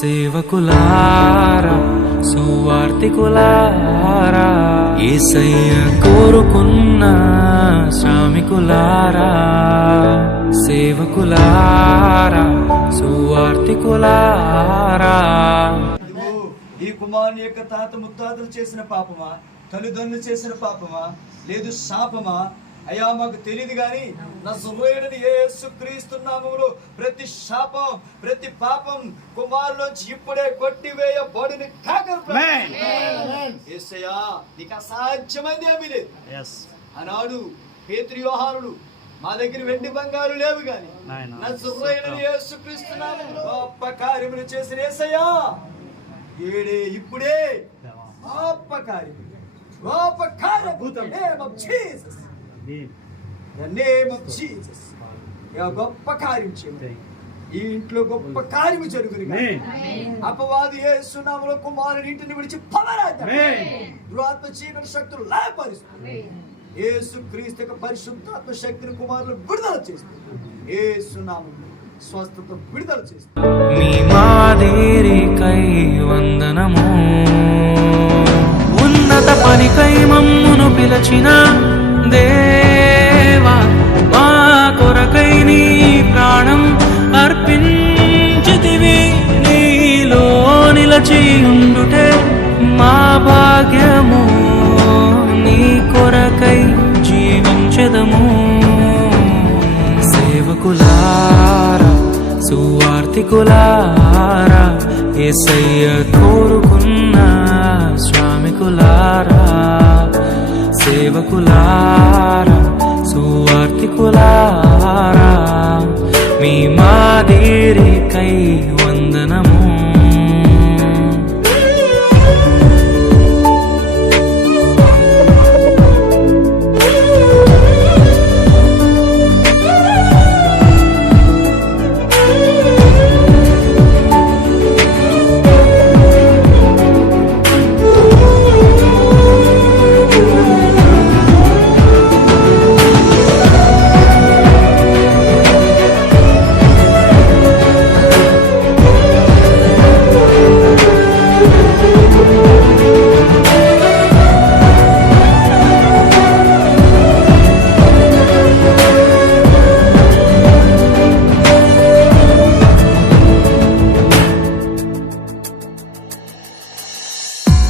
సేవకులారా సువార్తికులారా యేసయ్య కోరుకున్న శ్రామికులారా సేవకులారా సువార్తికులారా ఈ కుమారుని యొక్క తాత ముత్తాతలు చేసిన పాపమా, తల్లిదండ్రులు చేసిన పాపమా, లేదు శాపమా? అయ్యా మాకు తెలియదు కానీ నజరేయుడైన యేసుక్రీస్తు నామములో ప్రతి శాపం ప్రతి పాపం కుమారులోంచి ఇప్పుడే కొట్టివేయబడిన యేసయ్యా నీకు అసాధ్యమైంది ఏమీ లేదు. ఆనాడు పేతురు యోహానుడు మా దగ్గర వెండి బంగారు లేవు కానీ నజరేయుడైన యేసుక్రీస్తు నామములో గొప్ప కార్యములు చేసిన యేసయ్యా ఇప్పుడే గొప్ప కార్యము గొప్ప కార్యం చేయండి. ఈ ఇంట్లో గొప్ప కార్యము జరుగును. అపవాది యేసు నామములో కుమారుని ఇంటిని విడిచి దురాత్మ చీకటి శక్తులు లయపరుస్తుంది. యేసుక్రీస్తు యొక్క పరిశుద్ధాత్మ శక్తిని కుమారులు విడుదల చేస్తుంది. యేసు నామములో స్వస్థత విడుదల చేస్తుంది. మీ మాదేరికై వందనము, ఉన్నత పనికై మమ్మును పిలచిన దేవా, మా కొరకై నీ ప్రాణం అర్పించితివి. నీలో నిలచి ఉండుటే మా భాగ్యము, నీ కొరకై జీవించెదము. సేవకులారా సువార్తికులారా యేసయ్య కోరుకున్న శ్రామికులారా సేవకులారా సువార్తికులారా మీ మాదిరికై వందనము.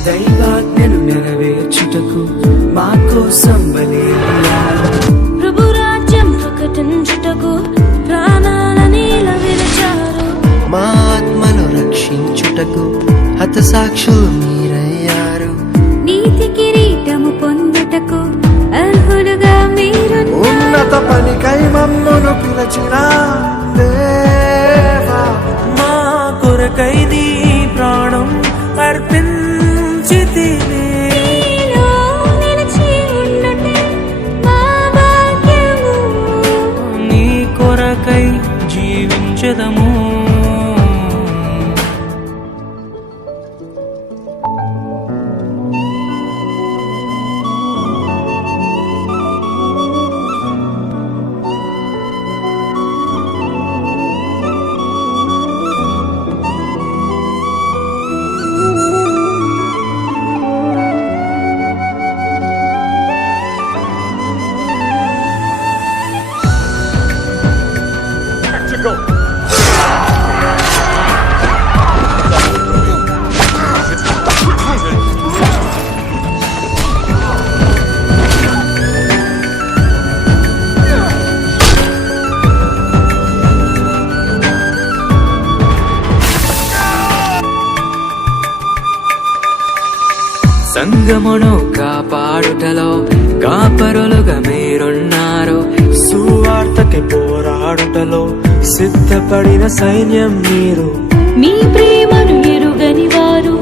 దైవాజ్ఞను నెరవేర్చుటకు మా కోసం బలియారు. ప్రభు రాజ్యం ప్రకటించుటకు ప్రాణాలని విరచారు. మా ఆత్మను రక్షించుటకు హతసాక్షులు మీరయ్యారు. నీతి కిరీటము పొందుటకు అర్హులుగా మీరు. ఉన్నత పనికై మమ్మును పిలచిన దేవా, మా కొరకై నీ ప్రాణం అర్పించితివి. నీ కొరకై జీవించెదము. సంగమును కాపాడుటలో కాపరులుగా మీరున్నారు. సువార్తకి పోరాడుటలో సిద్ధపడిన సైన్యం మీరు. మీ ప్రేమను ఎరుగని వారు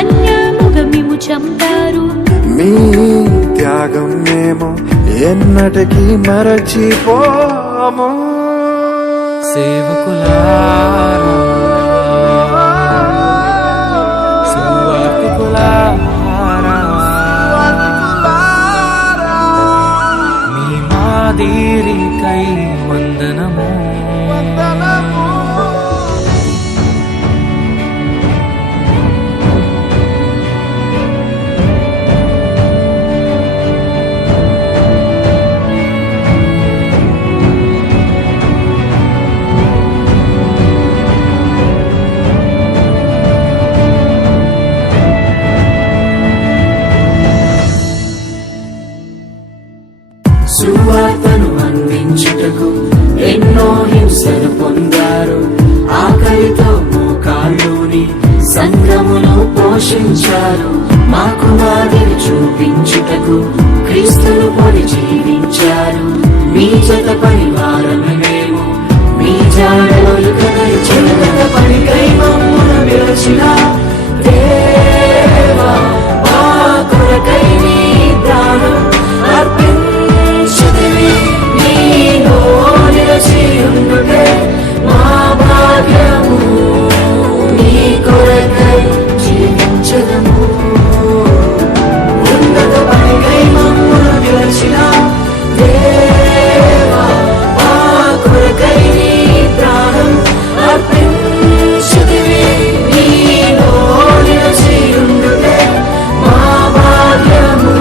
అన్యాయముగా మేము చంపారు. మీ త్యాగం మేము ఎన్నటికీ మరచిపోము. సేవకులారా సువార్తికులారా మీ మాదిరికై వందనము. పోషించారు, మాకు మాదిరి చూపించుటకు క్రీస్తును పోలి జీవించారు. మీ జత పరివారమే మేము, మీ జాడలో కదలి చెలగత పనికై మమ్మును పిలిచిన దేవా, మా కొరకై నీ ప్రాణం అర్పించుతివి. నీలో నిలిచి ఉండుటే మా భాగ్యము, నీ కొరకై జీవించదము. ఉన్నత పనికై మమ్మును పిలిచిన దేవా, మా కొరకై నీ ప్రాణం అర్పించుతివి. నీలో నిలిచి ఉండుటే మా భాగ్యము,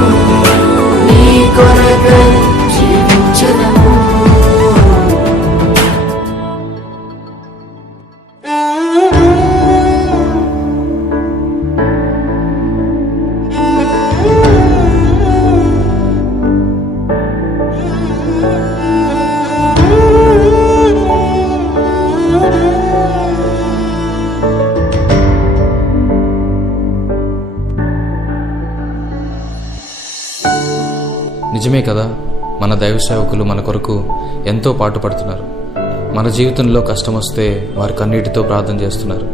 నీ కొరకై జీవించదము. నిజమే కదా, మన దైవ సేవకులు మన కొరకు ఎంతో పాటుపడుతున్నారు. మన జీవితంలో కష్టం వస్తే వారు కన్నీటితో ప్రార్థన చేస్తున్నారు.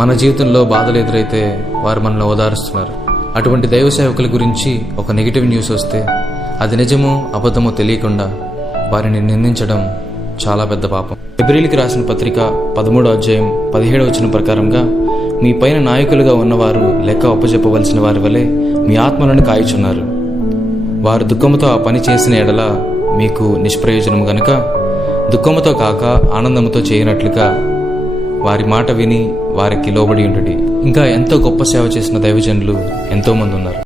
మన జీవితంలో బాధలు ఎదురైతే వారు మనల్ని ఓదారుస్తున్నారు. అటువంటి దైవ సేవకుల గురించి ఒక నెగిటివ్ న్యూస్ వస్తే అది నిజమో అబద్ధమో తెలియకుండా వారిని నిందించడం చాలా పెద్ద పాపం. హెబ్రీయులకు రాసిన పత్రిక 13వ అధ్యాయం 17వ వచనం ప్రకారంగా, మీ పైన నాయకులుగా ఉన్నవారు లెక్క అప్పచెప్పవలసిన వారి వలె మీ ఆత్మలను కాయుచున్నారు. వారు దుఃఖముతో ఆ పని చేసిన ఎడల మీకు నిష్ప్రయోజనము గనుక దుఃఖముతో కాక ఆనందముతో చేయనట్లుగా వారి మాట విని వారికి లోబడి ఉండుడి. ఇంకా ఎంతో గొప్ప సేవ చేసిన దైవజనులు ఎంతోమంది ఉన్నారు.